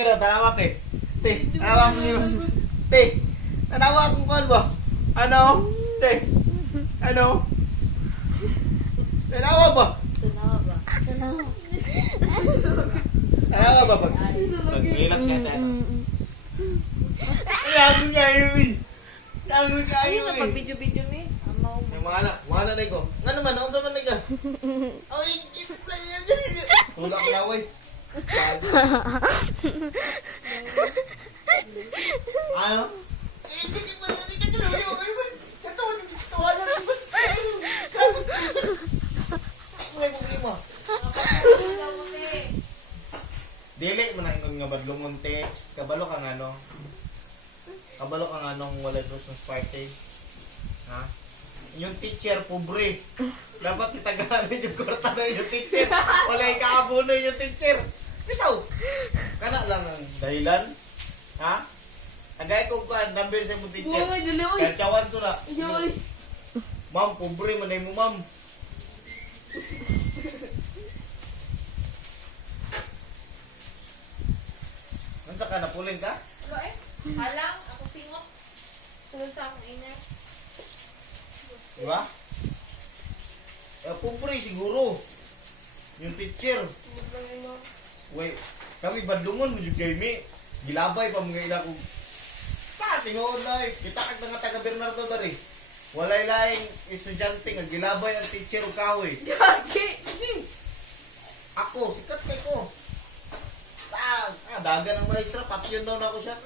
Pero tanawa te. Te, tanawa ko niyo. Te, tanawa akong kon ba? Ano? Te. Ano? Tanawa ba? Tanawa ba pag? Mag-relax yan tayo. Ay, ako nga yun. Ako nga Ayun na yun. pag video-video ni. Amaw mo. Yung mga anak na ko. Nga naman, ako sa manig ka. Ay, tulak ko na, way. Ano? Dili mo na ingon nga badlongon text. Kabalo kang ano? Kabalo kang anong wala Christmas party. Ha? Yung teacher pobre. Dapat itagalan yung kwarta na yung teacher. Wala yung kaabono yung teacher. Bitaw. Kana lang ang dahilan. Ha? Agay ko ka number sa mong teacher. Uy, dali, uy. Kaya chawan ko na. Uy. Ma'am, pobre man mo, ma'am. Nasa ka, napulin ka? Ano eh? Halang, ako singot. Sunod sa akong ina. Di ba? Eh, pobre siguro. Yung teacher. Sunod lang yun mo. Wait, kami badlungon mo yung game. Gilabay pa mga ila ko. Tingoon na eh. Kita kag nga taga Bernardo ba rin? Walay laing estudyante nga gilabay ang teacher o kahoy. Gagi! Ako, sikat kay ko. Dagan ng maestra, patyon daw na ako siya.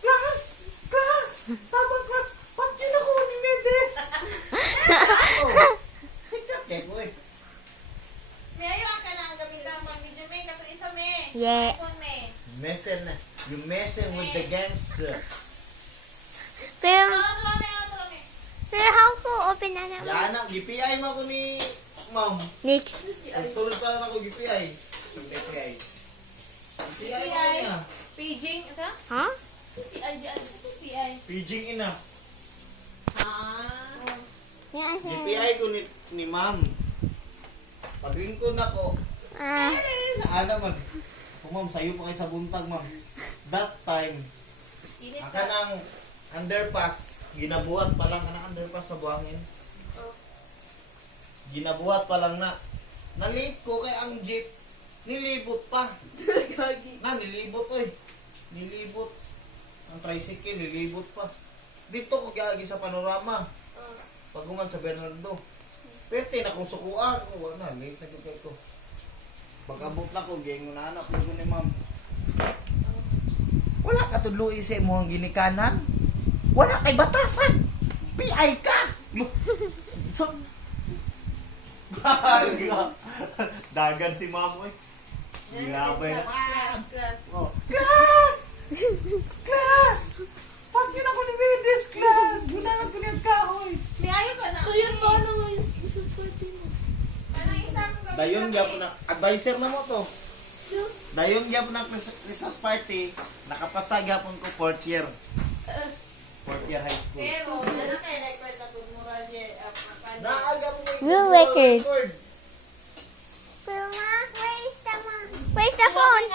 Class! Class! Tamang class! Patyon ako ni Mendes! Ako, sikat kay ko eh. May ayaw ka na ang gamitan pang video may kato isa may. Yeah. iPhone may. Messing na. You messing with the gangster. Pero, Ano may. pero how ko open na naman? Yan na, GPI mo ako ni ma'am. Next. Nagsulod pa lang ako GPI. GPI. GPI GPI. na. Paging, isa? Ha? PI, PI. Paging ina. Ah. Yan siya. GPI ko ni ma'am. Pag-ringkon ako, Ah. naana man. Kung ma'am, sayo pa kayo sa buntag ma'am. That time, Init aka ng underpass, ginabuhat pa lang ang underpass sa buhangin. Oh. Ginabuhat pa lang na. Nalate ko kay ang jeep. Nilibot pa. Gagi. Nilibot oy. Nilibot. Ang tricycle, nilibot pa. Dito ko gagi sa panorama. Oh. Pagungan sa Bernardo. Pwerte na kung sukuan. Wala na, late na kagay ko. Pagkabot na ko, geng na anak ko ni ma'am. Wala ka tudloy sa imong ginikanan. Wala kay batasan. PI ka. So, dagan si ma'am oy. Ginabay na. Class. Oh. Class! Class! Pati na ko ni Mendes, class! Gunahan ko niya kahoy! May ayaw ka na. Ayun to, ano mo yung swerte mo? Anong isang gamitan? Dayon gyapon na advisor na mo to. Dayon gyapon na Christmas party, nakapasa gyapon ko 4th year. 4th year high school. Pero, wala kay record na kung moral niya. Naaga mo Real record. Pero ma, where's the mom? Where's the phone?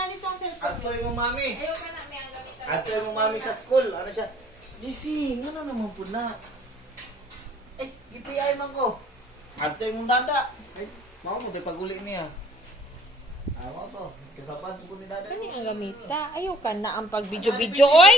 Adtoy mo mami. Ayaw ka na, may ang gamitan. Adtoy mo mami sa school. Ano siya? GC, ano naman po na? Eh, GPI man ko. Adtoy mo dada. Ay, mao mo di paguli niya. Ako to. Kasapan ko ni dada. Ano ang gamita? Ayaw ka na ang pag-video-video, oy!